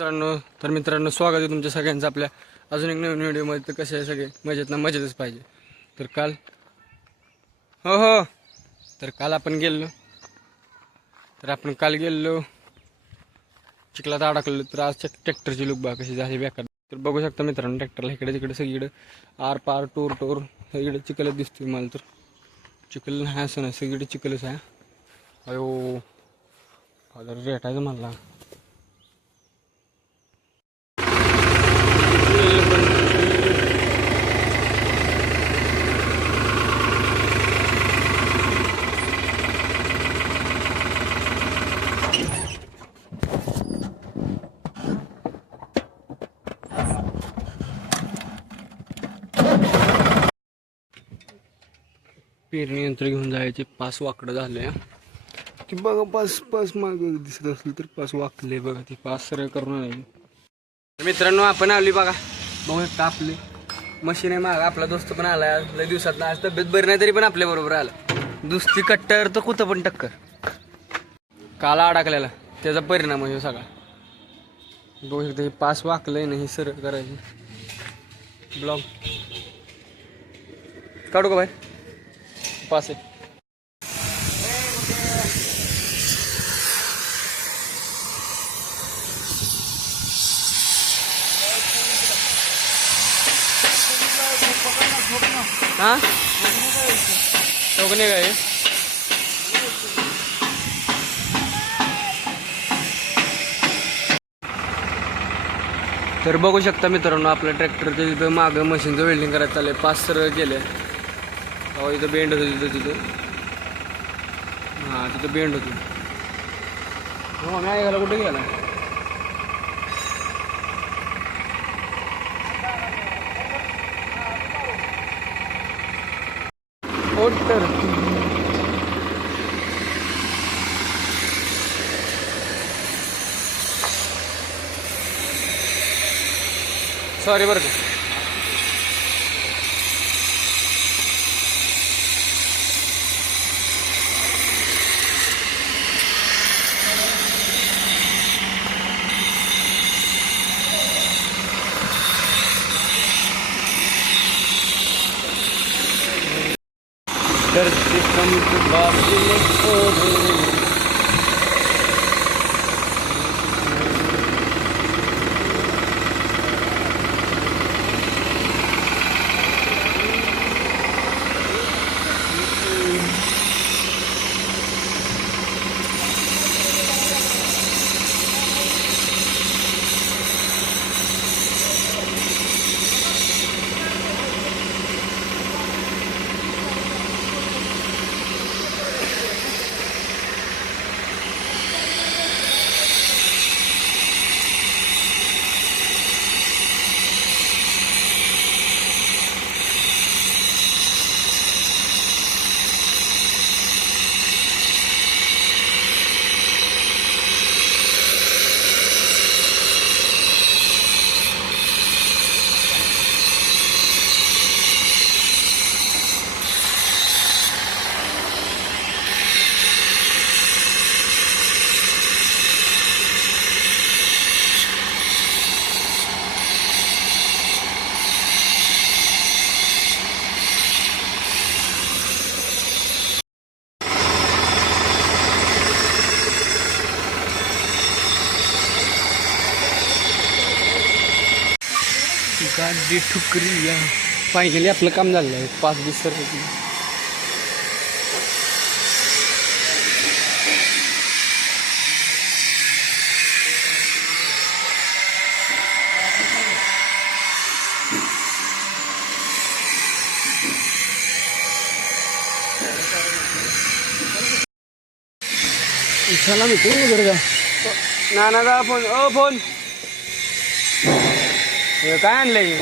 मित्रांनो तर मित्रांनो स्वागत आहे तुमच्या सगळ्यांचं आपल्या अजून एक नवीन व्हिडिओमध्ये. तर कसे आहे सगळे? मजेत ना? मजेतच पाहिजे. तर काल हो हो. तर काल आपण गेलो तर आपण काल गेलो चिखलात अडकलो तर आज ट्रॅक्टरची लुक बा कशी झाली बेकार. तर बघू शकता मित्रांनो ट्रॅक्टरला इकडे तिकडे सगळीकडे आर पार टोर टोर. सगळीकडे चिखलच दिसतोय मला तर. चिखल नाही असं नाही. सगळीकडे चिखलच आहे. अयो. रेटायचं म्हणला पेरणी यंत्र घेऊन जायचे. पाच वाकडं झाले की बघा पाच पाच माग दिसत असलं तर पाच वाकले बघा ते. पाच सरळ करून आणायची मित्रांनो आपण आली बघा. बघू आपली मशीन आहे माग. आपला दोस्त पण आला लय दिवसात आज तब्येत बरी नाही तरी पण आपल्या बरोबर आला. दुसरी कट्टर तर कुठं पण टक्कर. काल अडकलेला. त्याचा परिणाम आहे सगळा. बघू शकता हे पाच वाकलंय ना हे सरळ करायचं. ब्लॉग काढू का बाहेर? आहे हा? चौकने काय तर बघू शकता मित्रांनो आपल्या ट्रॅक्टरच्या तिथं मागं मशीनचं वेल्डिंग करायचं चाललंय. पाच सरळ केले तेव्हा इथं बेंड होतं तिथं तिथं हां तिथं बेंड होती हो मी ऐकायला कुठे गेला हो तर सॉरी बरं का Karışık kanıtı batile olur गाडी ठुकरी या. फायनली आपलं काम झालं. आहे पाच दिवस सर चला मी तू बरं का? नानादा फोन. ओ फोन. हे काय आणलंय